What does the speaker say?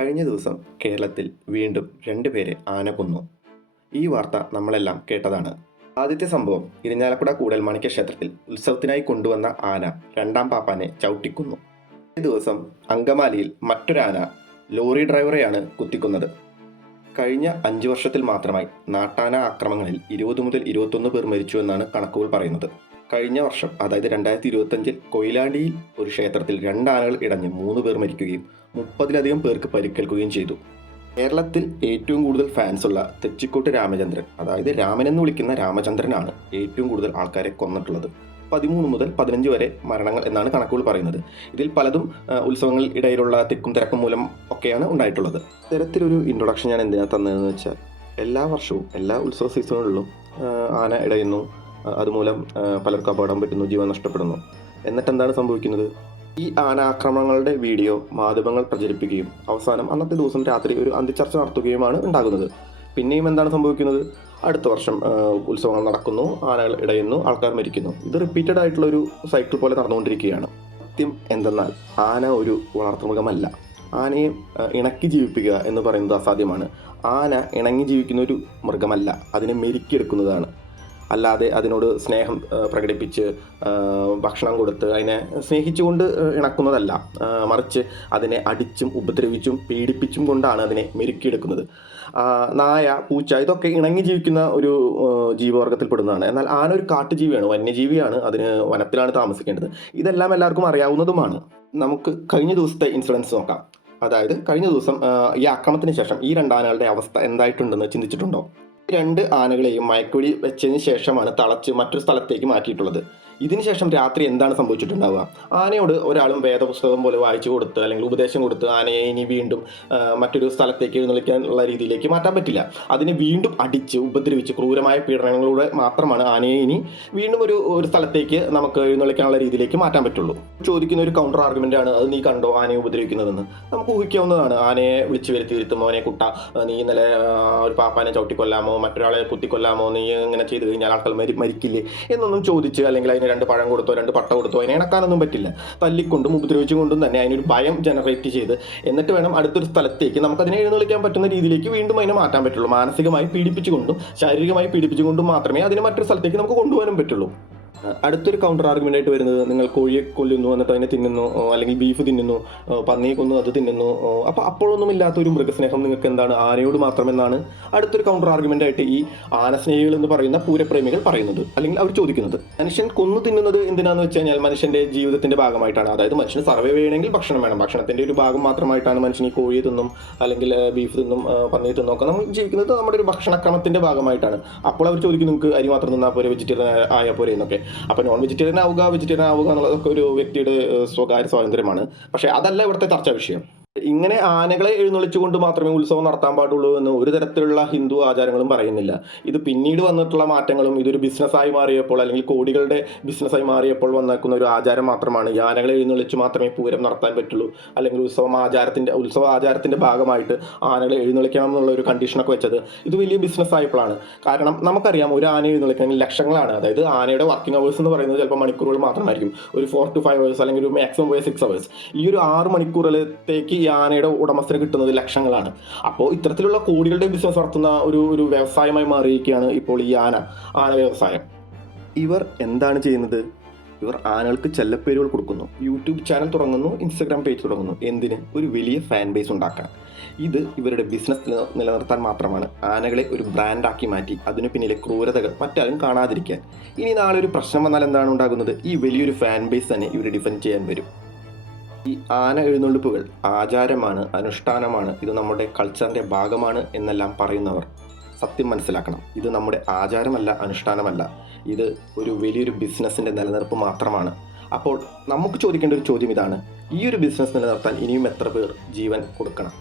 കഴിഞ്ഞ ദിവസം കേരളത്തിൽ വീണ്ടും 2 പേരെ ആന കൊന്നു. ഈ വാർത്ത നമ്മളെല്ലാം കേട്ടതാണ്. ആദ്യത്തെ സംഭവം ഇരിഞ്ഞാലക്കുട കൂടൽമാണിക്യ ക്ഷേത്രത്തിൽ ഉത്സവത്തിനായി കൊണ്ടുവന്ന ആന രണ്ടാം പാപ്പാനെ ചവിട്ടിക്കൊന്നു. ഈ ദിവസം അങ്കമാലിയിൽ മറ്റൊരാന ലോറി ഡ്രൈവറെയാണ് കുത്തിക്കൊന്നത്. കഴിഞ്ഞ 5 വർഷത്തിൽ മാത്രമായി നാട്ടാന ആക്രമണങ്ങളിൽ 20 മുതൽ 21 പേർ മരിച്ചു എന്നാണ് കണക്കുകൾ പറയുന്നത്. കഴിഞ്ഞ വർഷം, അതായത് 2025-ൽ കൊയിലാണ്ടിയിൽ ഒരു ക്ഷേത്രത്തിൽ 2 ആനകൾ ഇടഞ്ഞ് 3 പേർ മരിക്കുകയും 30-ലധികം പേർക്ക് പരിക്കേൽക്കുകയും ചെയ്തു. കേരളത്തിൽ ഏറ്റവും കൂടുതൽ ഫാൻസുള്ള തെച്ചിക്കോട്ട് രാമചന്ദ്രൻ, അതായത് രാമൻ എന്ന് വിളിക്കുന്ന രാമചന്ദ്രനാണ് ഏറ്റവും കൂടുതൽ ആൾക്കാരെ കൊന്നിട്ടുള്ളത്. 13 മുതൽ 15 വരെ മരണങ്ങൾ എന്നാണ് കണക്കുകൾ പറയുന്നത്. ഇതിൽ പലതും ഉത്സവങ്ങളിൽ ഇടയിലുള്ള തിക്കും തിരക്കും മൂലം ഒക്കെയാണ് ഉണ്ടായിട്ടുള്ളത്. ഇത്തരത്തിലൊരു ഇൻട്രൊഡക്ഷൻ ഞാൻ എന്തിനാണ് തന്നതെന്ന് വെച്ചാൽ, എല്ലാ വർഷവും എല്ലാ ഉത്സവ സീസണുകളിലും ആന ഇടയുന്നു, അതുമൂലം പലർക്കും അപകടം പറ്റുന്നു, ജീവൻ നഷ്ടപ്പെടുന്നു. എന്നിട്ട് എന്താണ് സംഭവിക്കുന്നത്? ഈ ആനാക്രമണങ്ങളുടെ വീഡിയോ മാധ്യമങ്ങൾ പ്രചരിപ്പിക്കുകയും അവസാനം അന്നത്തെ ദിവസം രാത്രി ഒരു അന്തിച്ചർച്ച നടത്തുകയുമാണ് ഉണ്ടാകുന്നത്. പിന്നെയും എന്താണ് സംഭവിക്കുന്നത്? അടുത്ത വർഷം ഉത്സവങ്ങൾ നടക്കുന്നു, ആനകൾ ഇടയുന്നു, ആൾക്കാർ മരിക്കുന്നു. ഇത് റിപ്പീറ്റഡ് ആയിട്ടുള്ള ഒരു സൈക്കിൾ പോലെ നടന്നുകൊണ്ടിരിക്കുകയാണ്. സത്യം എന്തെന്നാൽ ആന ഒരു വളർത്തുമൃഗമല്ല. ആനയെ ഇണക്കി ജീവിപ്പിക്കുക എന്ന് പറയുന്നത് അസാധ്യമാണ്. ആന ഇണങ്ങി ജീവിക്കുന്ന ഒരു മൃഗമല്ല, അതിനെ മെരുക്കിയെടുക്കുന്നതാണ്. അല്ലാതെ അതിനോട് സ്നേഹം പ്രകടിപ്പിച്ച് ഭക്ഷണം കൊടുത്ത് അതിനെ സ്നേഹിച്ചുകൊണ്ട് ഇണക്കുന്നതല്ല. മറിച്ച് അതിനെ അടിച്ചും ഉപദ്രവിച്ചും പീഡിപ്പിച്ചും കൊണ്ടാണ് അതിനെ മെരുക്കിയെടുക്കുന്നത്. നായ, പൂച്ച ഇതൊക്കെ ഇണങ്ങി ജീവിക്കുന്ന ഒരു ജീവവർഗത്തിൽപ്പെടുന്നതാണ്. എന്നാൽ ആന ഒരു കാട്ടുജീവിയാണ്, വന്യജീവിയാണ്. അതിന് വനത്തിലാണ് താമസിക്കേണ്ടത്. ഇതെല്ലാം എല്ലാവർക്കും അറിയാവുന്നതുമാണ്. നമുക്ക് കഴിഞ്ഞ ദിവസത്തെ ഇൻസിഡൻസ് നോക്കാം. അതായത് കഴിഞ്ഞ ദിവസം ഈ ആക്രമണത്തിന് ശേഷം ഈ 2 ആനകളുടെ അവസ്ഥ എന്തായിട്ടുണ്ടെന്ന് ചിന്തിച്ചിട്ടുണ്ടോ? 2 ആനകളെയും മയക്കുവെടി വെച്ചതിന് ശേഷമാണ് തളച്ച് മറ്റൊരു സ്ഥലത്തേക്ക് മാറ്റിയിട്ടുള്ളത്. ഇതിനുശേഷം രാത്രി എന്താണ് സംഭവിച്ചിട്ടുണ്ടാവുക? ആനയോട് ഒരാളും വേദപുസ്തകം പോലെ വായിച്ചു കൊടുത്ത് അല്ലെങ്കിൽ ഉപദേശം കൊടുത്ത് ആനയെ ഇനി വീണ്ടും മറ്റൊരു സ്ഥലത്തേക്ക് എഴുന്നള്ളിക്കാനുള്ള രീതിയിലേക്ക് മാറ്റാൻ പറ്റില്ല. അതിനെ വീണ്ടും അടിച്ച് ഉപദ്രവിച്ച് ക്രൂരമായ പീഡനങ്ങളിലൂടെ മാത്രമാണ് ആനയെ ഇനി വീണ്ടും ഒരു സ്ഥലത്തേക്ക് നമുക്ക് എഴുന്നള്ളിക്കാനുള്ള രീതിയിലേക്ക് മാറ്റാൻ പറ്റുള്ളൂ. ചോദിക്കുന്ന ഒരു കൗണ്ടർ ആർഗ്യുമെന്റ് ആണ്, അത് നീ കണ്ടോ ആനയെ ഉപദ്രവിക്കുന്നതെന്ന്? നമുക്ക് ഊഹിക്കാവുന്നതാണ്. ആനയെ വിളിച്ചു വരുത്തുമോ, അവനെ കുട്ട നീ ഇന്നലെ ഒരു പാപ്പാനെ ചവിട്ടിക്കൊല്ലാമോ, മറ്റൊരാളെ കുത്തിക്കൊല്ലാമോ, നീ ഇങ്ങനെ ചെയ്ത് കഴിഞ്ഞാൽ ആൾക്കാർ മരിക്കില്ലേ എന്നൊന്നും ചോദിച്ച്, അല്ലെങ്കിൽ അതിന് 2 പഴം കൊടുത്തോ 2 പട്ട കൊടുത്തോ അതിനെ ഇണക്കാനൊന്നും പറ്റില്ല. തല്ലിക്കൊണ്ടും ഉപദ്രവിച്ചുകൊണ്ടും തന്നെ അതിനൊരു ഭയം ജനറേറ്റ് ചെയ്ത് എന്നിട്ട് വേണം അടുത്തൊരു സ്ഥലത്തേക്ക് നമുക്കതിനെ എഴുന്നള്ളിക്കാൻ പറ്റുന്ന രീതിയിലേക്ക് വീണ്ടും അതിനെ മാറ്റാൻ പറ്റുള്ളൂ. മാനസികമായി പീഡിപ്പിച്ചുകൊണ്ടും ശാരീരികമായി പീഡിപ്പിച്ചുകൊണ്ടും മാത്രമേ അതിനെ മറ്റൊരു സ്ഥലത്തേക്ക് നമുക്ക് കൊണ്ടുപോകാനും പറ്റുള്ളൂ. അടുത്തൊരു കൗണ്ടർ ആർഗ്യുമെൻ്റ് ആയിട്ട് വരുന്നത്, നിങ്ങൾ കോഴിയെ കൊല്ലുന്നു, എന്നിട്ട് അതിനെ തിന്നുന്നു, അല്ലെങ്കിൽ ബീഫ് തിന്നുന്നു, പന്നിയെ കൊന്നു അത് തിന്നുന്നു, അപ്പോൾ അപ്പോഴൊന്നും ഇല്ലാത്തൊരു മൃഗസ്നേഹം നിങ്ങൾക്ക് എന്താണ് ആനയോട് മാത്രമെന്നാണ് അടുത്തൊരു കൗണ്ടർ ആർഗ്യുമെൻ്റ് ആയിട്ട് ഈ ആനസ്നേഹികൾ എന്ന് പറയുന്ന പൂരപ്രേമികൾ പറയുന്നത്, അല്ലെങ്കിൽ അവർ ചോദിക്കുന്നത്. മനുഷ്യൻ കൊന്നു തിന്നുന്നത് എന്തിനാന്ന് വെച്ച് കഴിഞ്ഞാൽ മനുഷ്യൻ്റെ ജീവിതത്തിൻ്റെ ഭാഗമായിട്ടാണ്. അതായത് മനുഷ്യന് സർവൈവ് ചെയ്യണമെങ്കിൽ ഭക്ഷണം വേണം. ഭക്ഷണത്തിൻ്റെ ഒരു ഭാഗം മാത്രമായിട്ടാണ് മനുഷ്യൻ ഈ കോഴിയെ തിന്നും അല്ലെങ്കിൽ ബീഫ് തിന്നും പന്നിയെ തിന്നും ഒക്കെ നമ്മൾ ജീവിക്കുന്നത് നമ്മുടെ ഒരു ഭക്ഷണക്രമത്തിൻ്റെ ഭാഗമായിട്ടാണ്. അപ്പോൾ അവർ ചോദിക്കും, നിങ്ങൾക്ക് അരി മാത്രം തിന്നാൽ പോരെ, വെജിറ്റേറിയൻ ആയാൽ പോരെ എന്നൊക്കെ. അപ്പോൾ നോൺ വെജിറ്റേറിയൻ ആവുക എന്നുള്ളതൊക്കെ ഒരു വ്യക്തിയുടെ സ്വകാര്യ സ്വാതന്ത്ര്യമാണ്. പക്ഷേ അതല്ല ഇവിടുത്തെ ചർച്ചാ വിഷയം. ഇങ്ങനെ ആനകളെ എഴുന്നള്ളിച്ചുകൊണ്ട് മാത്രമേ ഉത്സവം നടത്താൻ പാടുള്ളൂ എന്ന് ഒരു തരത്തിലുള്ള ഹിന്ദു ആചാരങ്ങളും പറയുന്നില്ല. ഇത് പിന്നീട് വന്നിട്ടുള്ള മാറ്റങ്ങളും ഇതൊരു ബിസിനസ്സായി മാറിയപ്പോൾ, അല്ലെങ്കിൽ കോടികളുടെ ബിസിനസ്സായി മാറിയപ്പോൾ വന്നേക്കുന്ന ഒരു ആചാരം മാത്രമാണ്. ഈ ആനകളെ എഴുന്നള്ളിച്ച് മാത്രമേ പൂരം നടത്താൻ പറ്റുള്ളൂ, അല്ലെങ്കിൽ ഉത്സവ ആചാരത്തിൻ്റെ ഭാഗമായിട്ട് ആനകളെ എഴുന്നള്ളിക്കണം എന്നുള്ള ഒരു കണ്ടീഷനൊക്കെ വെച്ചത് ഇത് വലിയ ബിസിനസ് ആയപ്പോഴാണ്. കാരണം നമുക്കറിയാം, ഒരു ആന എഴുന്നള്ളിക്കണമെങ്കിൽ ലക്ഷങ്ങളാണ്. അതായത് ആനയുടെ വർക്കിംഗ് അവേഴ്സ് എന്ന് പറയുന്നത് ചിലപ്പോൾ മണിക്കൂറുകൾ മാത്രമായിരിക്കും. ഒരു 4 to 5 hours, അല്ലെങ്കിൽ ഒരു മാക്സിമം പോയ 6 hours. ഈ ഒരു 6 മണിക്കൂറിലത്തേക്ക് ഈ ആനയുടെ ഉടമസ്ഥന് കിട്ടുന്നത് ലക്ഷങ്ങളാണ്. അപ്പോൾ ഇത്തരത്തിലുള്ള കോടികളുടെ ബിസിനസ് നടത്തുന്ന ഒരു വ്യവസായമായി മാറിയിരിക്കുകയാണ് ഇപ്പോൾ ഈ ആന വ്യവസായം. ഇവർ എന്താണ് ചെയ്യുന്നത്? ഇവർ ആനകൾക്ക് ചെല്ലപ്പേരുകൾ കൊടുക്കുന്നു, യൂട്യൂബ് ചാനൽ തുടങ്ങുന്നു, ഇൻസ്റ്റാഗ്രാം പേജ് തുടങ്ങുന്നു. എന്തിന്? ഒരു വലിയ ഫാൻ ബേസ് ഉണ്ടാക്കാൻ. ഇത് ഇവരുടെ ബിസിനസ് നിലനിർത്താൻ മാത്രമാണ്. ആനകളെ ഒരു ബ്രാൻഡാക്കി മാറ്റി അതിനു പിന്നിലെ ക്രൂരതകൾ മറ്റാരും കാണാതിരിക്കാൻ. ഇനി നാളെ ഒരു പ്രശ്നം വന്നാൽ എന്താണ് ഉണ്ടാകുന്നത്? ഈ വലിയൊരു ഫാൻ ബേസ് തന്നെ ഇവർ ഡിഫെൻഡ് ചെയ്യാൻ വരും. ഈ ആന എഴുന്നള്ളിപ്പുകൾ ആചാരമാണ്, അനുഷ്ഠാനമാണ്, ഇത് നമ്മുടെ കൾച്ചറിൻ്റെ ഭാഗമാണ് എന്നെല്ലാം പറയുന്നവർ സത്യം മനസ്സിലാക്കണം. ഇത് നമ്മുടെ ആചാരമല്ല, അനുഷ്ഠാനമല്ല. ഇത് ഒരു വലിയൊരു ബിസിനസ്സിൻ്റെ നിലനിർപ്പ് മാത്രമാണ്. അപ്പോൾ നമുക്ക് ചോദിക്കേണ്ട ഒരു ചോദ്യം ഇതാണ്: ഈ ഒരു ബിസിനസ് നിലനിർത്താൻ ഇനിയും എത്ര പേർ ജീവൻ കൊടുക്കണം?